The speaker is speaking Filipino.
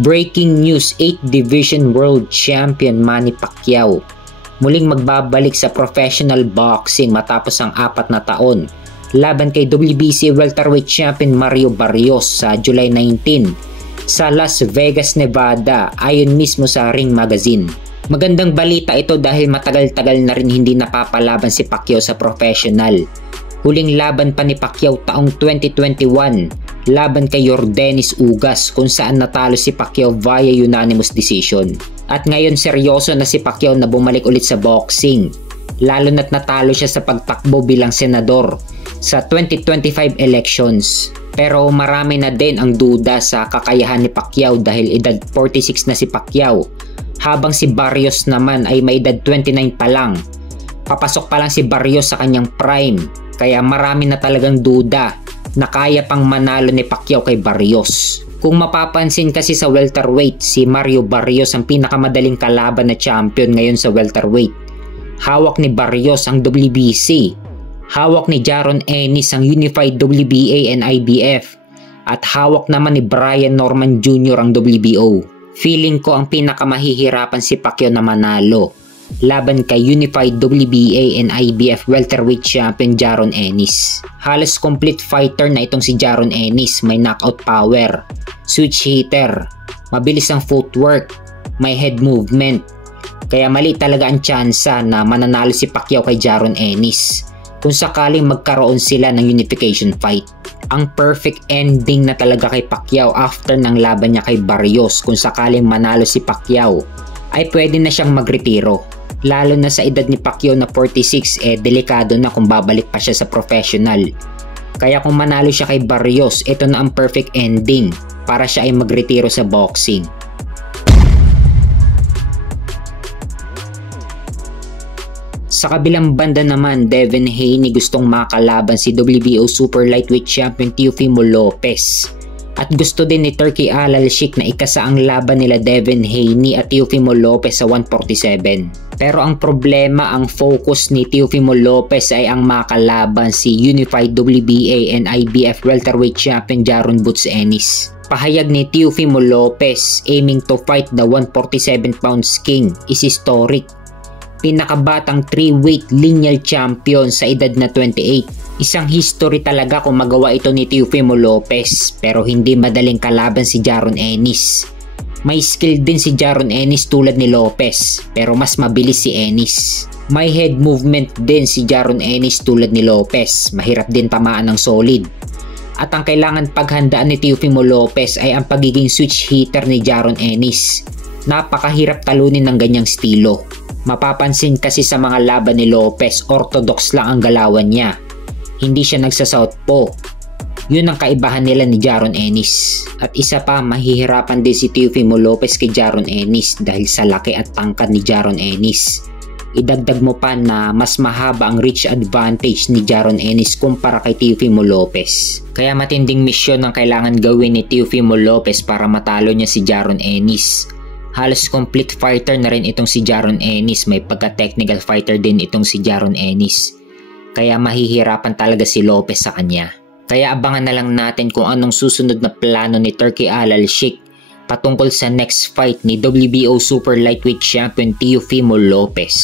Breaking news, 8th Division World Champion Manny Pacquiao muling magbabalik sa professional boxing matapos ang 4 na taon laban kay WBC Welterweight Champion Mario Barrios sa July 19 sa Las Vegas, Nevada, ayon mismo sa Ring Magazine. Magandang balita ito dahil matagal-tagal na rin hindi napapalaban si Pacquiao sa professional. Huling laban pa ni Pacquiao taong 2021 laban kay Yordenis Ugas kung saan natalo si Pacquiao via unanimous decision. At ngayon seryoso na si Pacquiao na bumalik ulit sa boxing, lalo na't natalo siya sa pagtakbo bilang senador sa 2025 elections. Pero marami na din ang duda sa kakayahan ni Pacquiao dahil edad 46 na si Pacquiao, habang si Barrios naman ay may edad 29 pa lang. Papasok pa lang si Barrios sa kanyang prime, kaya marami na talagang duda na kaya pang manalo ni Pacquiao kay Barrios. Kung mapapansin kasi sa welterweight, si Mario Barrios ang pinakamadaling kalaban na champion ngayon sa welterweight. Hawak ni Barrios ang WBC, hawak ni Jaron Ennis ang Unified WBA and IBF, at hawak naman ni Brian Norman Jr. ang WBO. Feeling ko ang pinakamahihirapan si Pacquiao na manalo laban kay Unified WBA and IBF welterweight champion Jaron Ennis. Halos complete fighter na itong si Jaron Ennis, may knockout power, switch hitter, mabilis ang footwork, may head movement. Kaya mali talaga ang tsansa na mananalo si Pacquiao kay Jaron Ennis kung sakaling magkaroon sila ng unification fight. Ang perfect ending na talaga kay Pacquiao after ng laban niya kay Barrios kung sakaling manalo si Pacquiao ay pwede na siyang magretiro. Lalo na sa edad ni Pacquiao na 46, delikado na kung babalik pa siya sa professional. Kaya kung manalo siya kay Barrios, ito na ang perfect ending para siya ay magretiro sa boxing. Sa kabilang banda naman, Devin Haney gustong makalaban si WBO Super Lightweight Champion Teofimo Lopez. At gusto din ni Turki Al-Sheikh na ikasa ang laban nila Devin Haney at Teofimo Lopez sa 147. Pero ang problema, ang focus ni Teofimo Lopez ay ang makalaban si Unified WBA and IBF Welterweight Champion Jaron Boots Ennis. Pahayag ni Teofimo Lopez, aiming to fight the 147 pounds king is historic. Pinakabatang 3-weight lineal champion sa edad na 28. Isang history talaga kung magawa ito ni Teofimo Lopez, pero hindi madaling kalaban si Jaron Ennis. May skill din si Jaron Ennis tulad ni Lopez, pero mas mabilis si Ennis. May head movement din si Jaron Ennis tulad ni Lopez, mahirap din tamaan ng solid. At ang kailangan paghandaan ni Teofimo Lopez ay ang pagiging switch hitter ni Jaron Ennis. Napakahirap talunin ng ganyang estilo. Mapapansin kasi sa mga laban ni Lopez, orthodox lang ang galawan niya. Hindi siya nagsa-southpaw. Yun ang kaibahan nila ni Jaron Ennis. At isa pa, mahihirapan din si Teofimo Lopez kay Jaron Ennis dahil sa laki at tangkad ni Jaron Ennis. Idagdag mo pa na mas mahaba ang reach advantage ni Jaron Ennis kumpara kay Teofimo Lopez. Kaya matinding misyon ang kailangan gawin ni Teofimo Lopez para matalo niya si Jaron Ennis. Halos complete fighter na rin itong si Jaron Ennis, may pagka-technical fighter din itong si Jaron Ennis. Kaya mahihirapan talaga si Lopez sa kanya. Kaya abangan na lang natin kung anong susunod na plano ni Turki Al-Sheikh patungkol sa next fight ni WBO Super Lightweight Champion Teofimo Lopez.